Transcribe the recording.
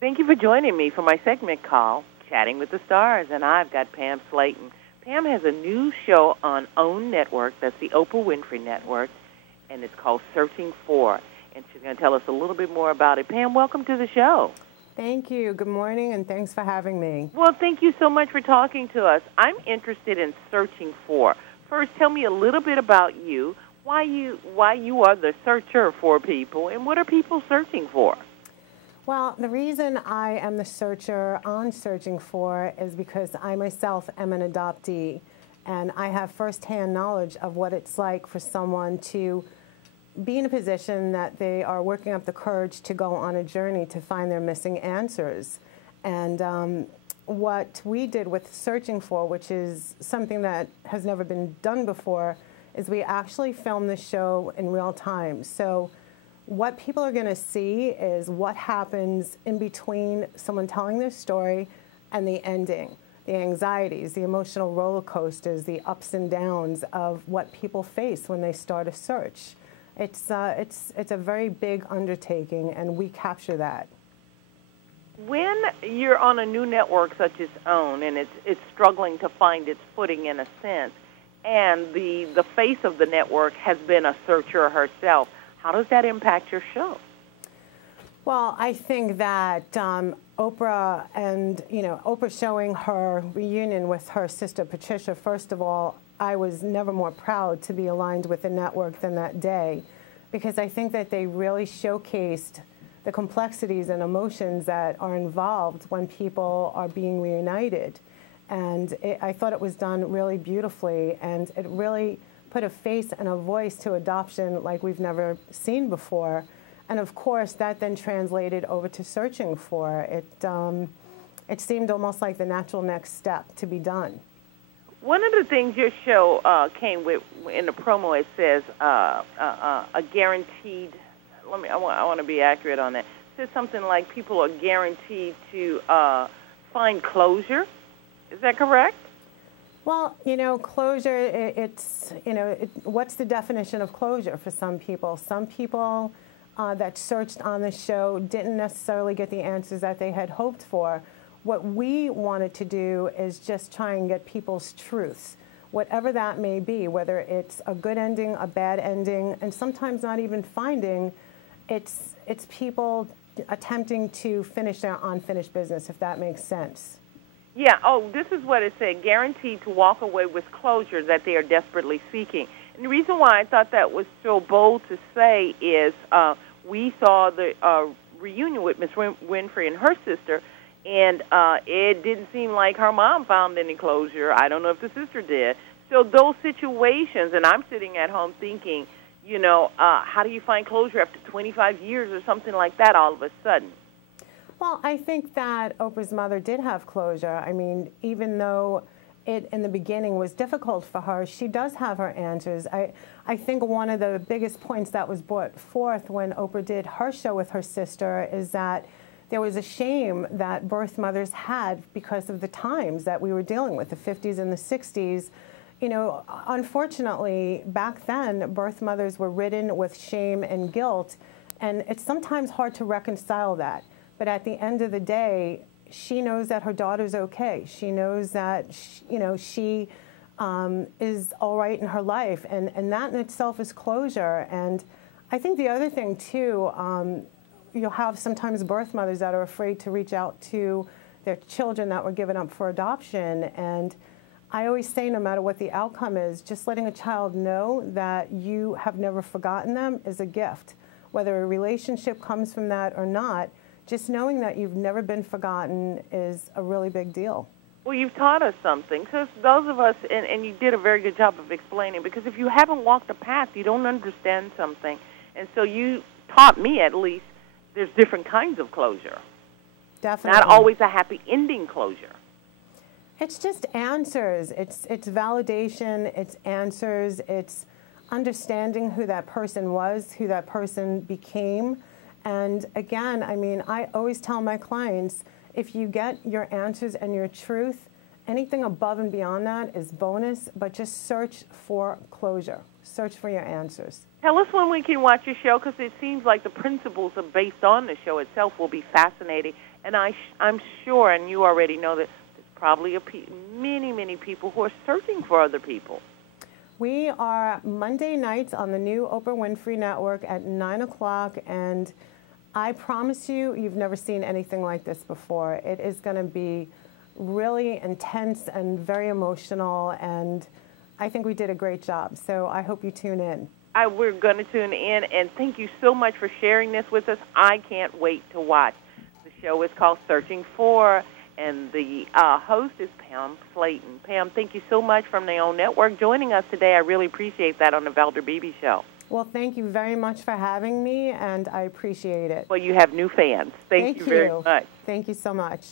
Thank you for joining me for my segment called Chatting with the Stars, and I've got Pam Slaton. Pam has a new show on OWN Network, that's the Oprah Winfrey Network, and it's called Searching For, and she's going to tell us a little bit more about it. Pam, welcome to the show. Thank you. Good morning, and thanks for having me. Well, thank you so much for talking to us. I'm interested in searching for. First, tell me a little bit about you, why you are the searcher for people, and what are people searching for? Well, the reason I am the searcher on Searching For is because I myself am an adoptee, and I have firsthand knowledge of what it's like for someone to be in a position that they are working up the courage to go on a journey to find their missing answers. And what we did with Searching For, which is something that has never been done before, is we actually filmed the show in real time. So what people are going to see is what happens in between someone telling their story and the ending, the anxieties, the emotional roller coasters, the ups and downs of what people face when they start a search. It's a very big undertaking, and we capture that. When you're on a new network such as OWN, and it's struggling to find its footing in a sense, and the face of the network has been a searcher herself, how does that impact your show? Well, I think that Oprah and, Oprah showing her reunion with her sister Patricia, first of all, I was never more proud to be aligned with the network than that day, because I think that they really showcased the complexities and emotions that are involved when people are being reunited. And I thought it was done really beautifully, and it really put a face and a voice to adoption like we've never seen before. And of course, that then translated over to Searching For. It seemed almost like the natural next step to be done. One of the things your show came with in the promo, it says a guaranteed. I want to be accurate on that. It says something like people are guaranteed to find closure. Is that correct? Well, closure, what's the definition of closure for some people? Some people that searched on the show didn't necessarily get the answers that they had hoped for. What we wanted to do is just try and get people's truths, whatever that may be, whether it's a good ending, a bad ending, and sometimes not even finding. It's people attempting to finish their unfinished business, if that makes sense. Yeah, this is what it said, guaranteed to walk away with closure that they are desperately seeking. And the reason why I thought that was so bold to say is we saw the reunion with Miss Winfrey and her sister, and it didn't seem like her mom found any closure. I don't know if the sister did. So those situations, and I'm sitting at home thinking, how do you find closure after 25 years or something like that all of a sudden? Well, I think that Oprah's mother did have closure. I mean, even though it in the beginning was difficult for her, she does have her answers. I think one of the biggest points that was brought forth when Oprah did her show with her sister is that there was a shame that birth mothers had because of the times that we were dealing with, the 50s and the 60s. Unfortunately, back then, birth mothers were ridden with shame and guilt, and it's sometimes hard to reconcile that. But at the end of the day, she knows that her daughter's okay. She knows that, she is all right in her life, and that in itself is closure. And I think the other thing, too, you'll have sometimes birth mothers that are afraid to reach out to their children that were given up for adoption. And I always say, no matter what the outcome is, just letting a child know that you have never forgotten them is a gift. Whether a relationship comes from that or not, just knowing that you've never been forgotten is a really big deal. Well, you've taught us something. Because those of us, and you did a very good job of explaining, because if you haven't walked the path, you don't understand something. And so you taught me, at least, there's different kinds of closure. Definitely. Not always a happy ending closure. It's just answers. It's validation. It's answers. It's understanding who that person was, who that person became. And again, I mean, I always tell my clients, if you get your answers and your truth, anything above and beyond that is bonus, but just search for closure. Search for your answers. Tell us when we can watch your show, because it seems like the principles are based on the show itself will be fascinating. And I'm sure, and you already know, that there's probably many people who are searching for other people. We are Monday nights on the new Oprah Winfrey Network at 9 o'clock, and I promise you, you've never seen anything like this before. It is going to be really intense and very emotional, and I think we did a great job. So I hope you tune in. We're going to tune in, and thank you so much for sharing this with us. I can't wait to watch. The show is called Searching For, and the host is Pam Slaton. Pam, thank you so much from the OWN Network joining us today. I really appreciate that on the Valder Beebe Show. Well, thank you very much for having me, and I appreciate it. Well, you have new fans. Thank you very much. Thank you so much.